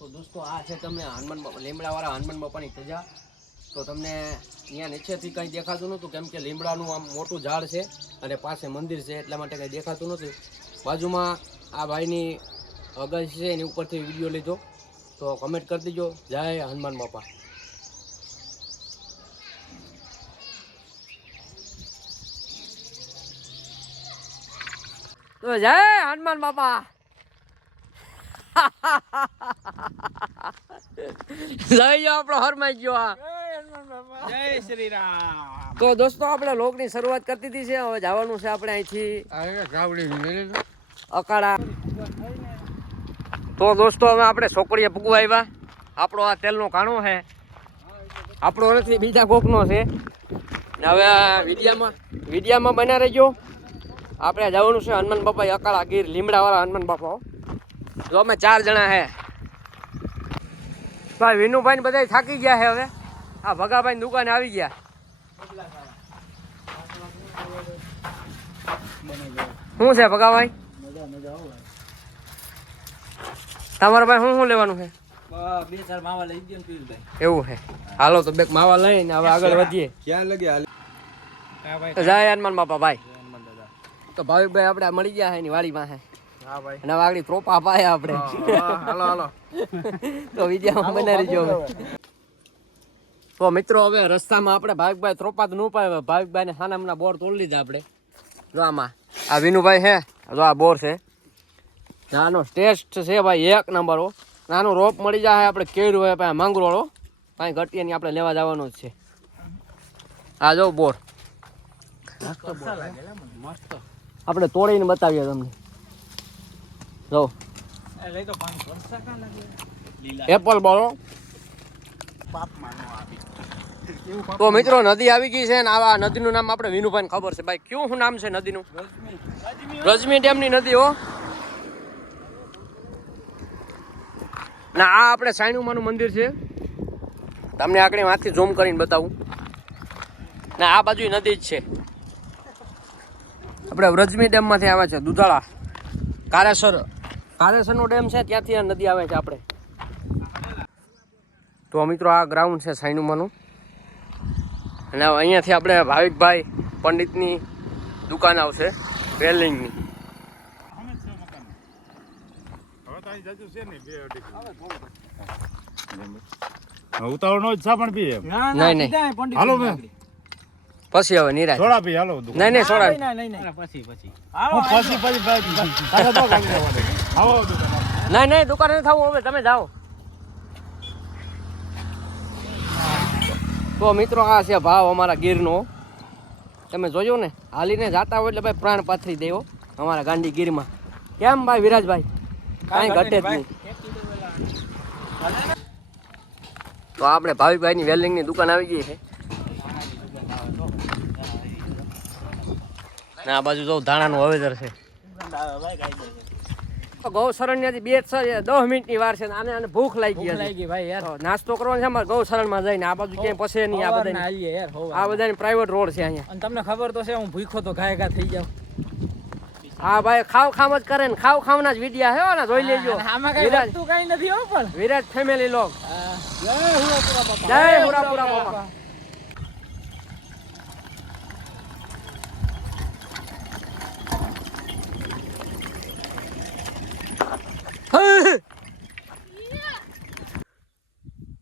તો દોસ્તો આ છે તમને હનુમાન લીમડાવાળા હનુમાન બાપાની સજા. તો તમને અહીંયા નીચેથી કંઈ દેખાતું નહોતું, કેમ કે લીમડાનું આમ મોટું ઝાડ છે અને પાસે મંદિર છે, એટલા માટે કંઈ દેખાતું નથી. બાજુમાં આ ભાઈની અગાસી છે, એની ઉપરથી વિડીયો લીધો. તો કમેન્ટ કરી દીજો, જય હનુમાન બાપા. તો જય હનુમાન બાપા. જય આપણો હરમાઈ ગયો. જય શ્રી રામ. તો દોસ્તો આપણે લોકની શરૂઆત કરતી હતી છે, હવે જવાનું છે આપણે અહીંથી અકાળા. તો દોસ્તો હવે આપણે છોકરીએ પૂગવા આવ્યા. આપણો આ તેલનો કાણો છે, આપણો નથી, બીજા કોકનો છે. હવે વિડીયામાં બના રહેજો. આપણે જવાનું છે હનુમાન બાપા અકાળા ગીર, લીમડાવાળા હનુમાન બાપા. જો અમે 4 જણા હે ભાઈ. વિનુભાઈ બધા થાકી ગયા છે. હવે આ ભગાભાઈ દુકાને આવી ગયા. શું છે ભગાભાઈ? તમારા ભાઈ શું લેવાનું છે? 2-4 માવા લઈ ગયો પીરભાઈ. એવું છે, હાલો તો બે માવા લઈને હવે આગળ વધીએ. ક્યાં લગે હાલ? જય હનુમાન બાપા ભાઈ. તો ભાવિકભાઈ આપણે મળી ગયા છે એની વાડીમાં છે. હા ભાઈ. અને આગળ પ્રોપા પાયા આપણે. હાલો હાલો. તો વિડીયોમાં બનાવી જો. તો મિત્રો હવે રસ્તામાં આપણે ભાવિકભાઈ ત્રોપા તો ન પાય. ભાવિકભાઈને સાનામના બોર તોડી લીધા આપણે. જો આમાં આ વિનુભાઈ છે, જો આ બોર છે. નાનો ટેસ્ટ છે ભાઈ, 1 નંબર. નાનો રોપ મળી જાય આપણે, કેળું હોય પાસે માંગરોળો કાંઈ ઘટીએ નહીં, આપણે લેવા જવાનો જ છે. આ જો બોર આપણે તોડીને બતાવીએ તમને. જો એપલ બોલો. તો મિત્રો નદી આવી ગઈ છે ને આ નદીનું નામ આપણે વિનુભાઈને ખબર છે ભાઈ. કયું શું નામ છે નદીનું? રજમી ડેમની નદી હો. ના આ આપણે સાઈનુમાનું મંદિર છે, તમને આગળ વાંચથી ઝૂમ કરીને બતાવું. ના આ બાજુ નદી જ છે. આપણે રજમી ડેમમાંથી આવે છે દુધાળા. કારેસરનો ડેમ છે, ત્યાંથી આ નદી આવે છે આપણે. તો મિત્રો આ ગ્રાઉન્ડ છે સાઈનુમાનું. અને અહીંયાથી આપણે ભાવિકભાઈ પંડિતની દુકાન આવશે રેલિંગની. ઉતાવળ નો જ પણ પીએ. નહીં હાલો પછી હવે નિરાશ. સોડા પી હાલો. નહીં સોડા પછી નહીં દુકાને થવું. હવે તમે જાઓ. તો મિત્રો આ છે ભાવ અમારા ગીરનો. તમે જોયો ને, હાલીને જાતા હોય એટલે ભાઈ પ્રાણ પાથરી દેવો અમારા ગાંડી ગીરમાં. કેમ ભાઈ વિરાજભાઈ? કાંઈ ઘટે જ નહીં. તો આપણે ભાવિકભાઈની વેલ્ડિંગની દુકાન આવી ગઈ છે. આ બાજુ જો ધાણાનું વાવેતર છે. ગૌશરણ્યથી 10 મિનિટની વાર છે. આને ભૂખ લાગી ગઈ ભાઈ યાર. નાસ્તો કરવાનો છે અમારે ગૌશરણમાં જઈને. આ બાજુ ક્યાંય પસે નહીં. આ બધાની પ્રાઇવેટ રોડ છે અહીંયા. અને તમને ખબર તો છે હું ભૂખો તો ઘાય થઈ જાઉં. હા ભાઈ ખાવ જ કરે ને ખાવ ના જ વિડિયા હે ને, જોઈ લેજો. વિરાજ તું કઈ નથી હો પણ. Viraj family log. જય હુરાપુરા બાપા. જય હુરાપુરા બાપા.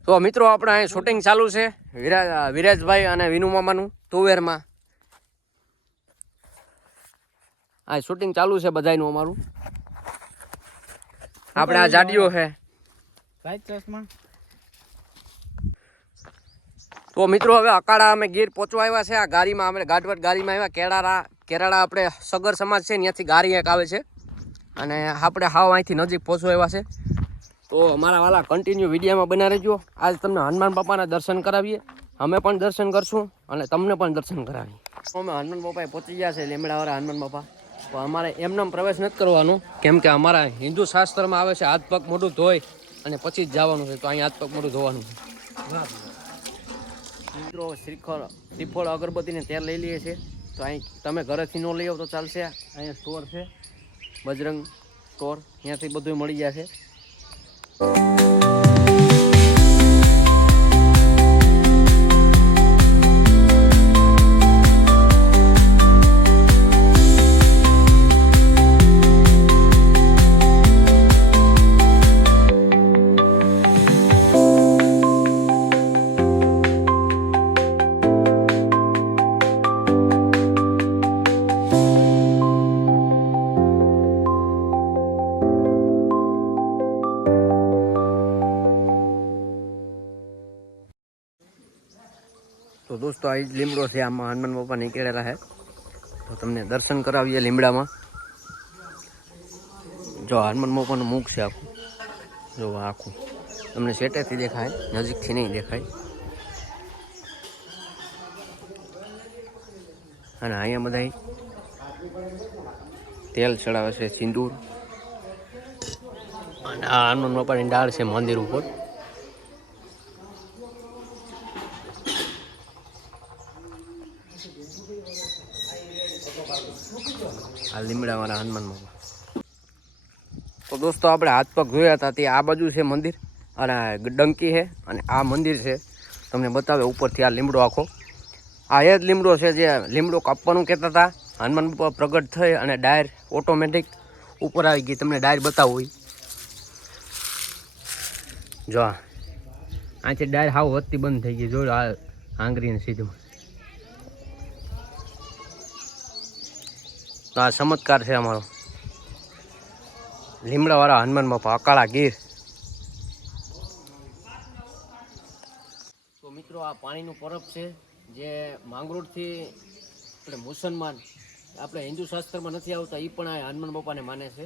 તો મિત્રો આપણે અહીં શૂટિંગ ચાલુ છે વિરાજભાઈ અને વિનુ મામાનું તુવેરમાં. આ શૂટિંગ ચાલુ છે બધાયનું અમારું. આપણે આ જાડીઓ છે. તો મિત્રો હવે અકાળા અમે ગીર પહોંચવા આવ્યા છે. આ ગાડીમાં અમે ગાઢવટ ગાડીમાં આવ્યા. કેરાળા આપણે સગર સમાજ છે ત્યાંથી ગાડી એક આવે છે અને આપણે હાવ અહીંથી નજીક પહોંચવા આવ્યા છે. તો અમારા વાલા કન્ટિન્યુ વિડીયોમાં બના રહેજો. આજ તમને હનુમાન બાપાના દર્શન કરાવીએ. અમે પણ દર્શન કરશું અને તમને પણ દર્શન કરાવીએ. અમે હનુમાન બાપાએ પહોંચી ગયા છે, લીમડાવાળા હનુમાન બાપા. તો અમારે એમને પ્રવેશ નથી કરવાનો, કેમ કે અમારા હિન્દુ શાસ્ત્રમાં આવે છે હાથ પગ મોઢું ધોઈ અને પછી જ જવાનું છે. તો અહીં હાથ પગ મોઢું ધોવાનું છે. મિત્રો શ્રીફળ અગરબત્તીને તેલ લઈ લઈએ છીએ. તો અહીં તમે ઘરેથી ન લઈ આવો તો ચાલશે. અહીંયા સ્ટોર છે બજરંગ સ્ટોર, ત્યાંથી બધું મળી જશે. દોસ્તો આ જ લીમડો છે, આમાં હનુમાન બાપા નીકળેલા છે. તો તમને દર્શન કરાવીએ લીમડામાં. જો હનુમાન બાપાનું મુખ છે આખું, જો આખું તમને સેટેથી દેખાય, નજીકથી નહીં દેખાય. અને અહીંયા બધા તેલ ચડાવે છે, સિંદૂર. અને આ હનુમાન બાપાની ડાળ છે મંદિર ઉપર. આ લીમડાવાળા હનુમાન બાપા. તો દોસ્તો આપણે હાથ પગ જોયા હતા તે આ બાજુ છે મંદિર, અને ડંકી છે, અને આ મંદિર છે. તમને બતાવે ઉપરથી આ લીમડો આખો. આ એ જ લીમડો છે જે લીમડો કાપવાનું કહેતા હતા. હનુમાન બાપા પ્રગટ થઈ અને ડાયર ઓટોમેટિક ઉપર આવી ગઈ. તમને ડાયર બતાવવું હોય, જો અહીંથી ડાયર હાવ વધતી બંધ થઈ ગઈ. જો આ આંગળીને સીધું. તો આ ચમત્કાર છે અમારો લીમડાવાળા હનુમાન બાપા અકાળા ગીર. તો મિત્રો આ પાણીનું પરબ છે જે માંગરોળથી આપણે મુસલમાન, આપણે હિન્દુ શાસ્ત્રમાં નથી આવતા, એ પણ આ હનુમાન બાપાને માને છે.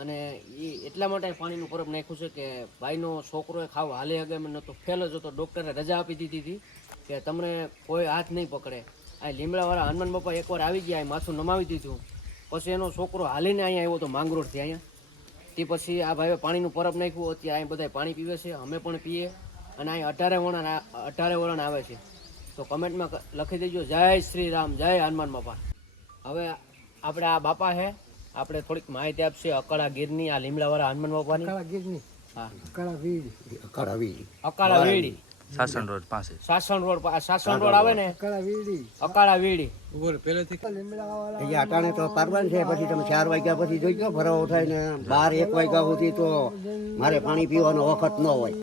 અને એ એટલા માટે પાણીનું પરબ નાખ્યું છે કે ભાઈનો છોકરો ખાવ હાલે હગે નહોતો, ફેલ જ હતો. ડૉક્ટરે રજા આપી દીધી હતી કે તમને કોઈ હાથ નહીં પકડે. આ લીમડાવાળા હનુમાન બાપા એકવાર આવી ગયા, માથું નમાવી દીધું. પછી એનો છોકરો હાલીને અહીંયા આવ્યો હતો માંગરોળથી અહીંયા. તે પછી આ ભાઈએ પાણીનું પરબ નાખ્યું. અત્યારે અહીં બધા પાણી પીવે છે, અમે પણ પીએ. અને અહીં 18 વરણ આવે છે. તો કમેન્ટમાં લખી દેજો જય શ્રી રામ, જય હનુમાન બાપા. હવે આપણે આ બાપા છે, આપણે થોડીક માહિતી આપશે અકાળા ગીરની, આ લીમડાવાળા હનુમાન બાપાની. હા, અકાળા વીડી સાસણ રોડ પાસે. સાસણ રોડ આવે ને, અકાળા વીડી. અટાણે તો પારવાનું છે. પછી તમે 4 વાગ્યા પછી જોઈજો ભરાવો થાય ને 12-1 વાગ્યા સુધી તો મારે પાણી પીવાનો વખત ન હોય.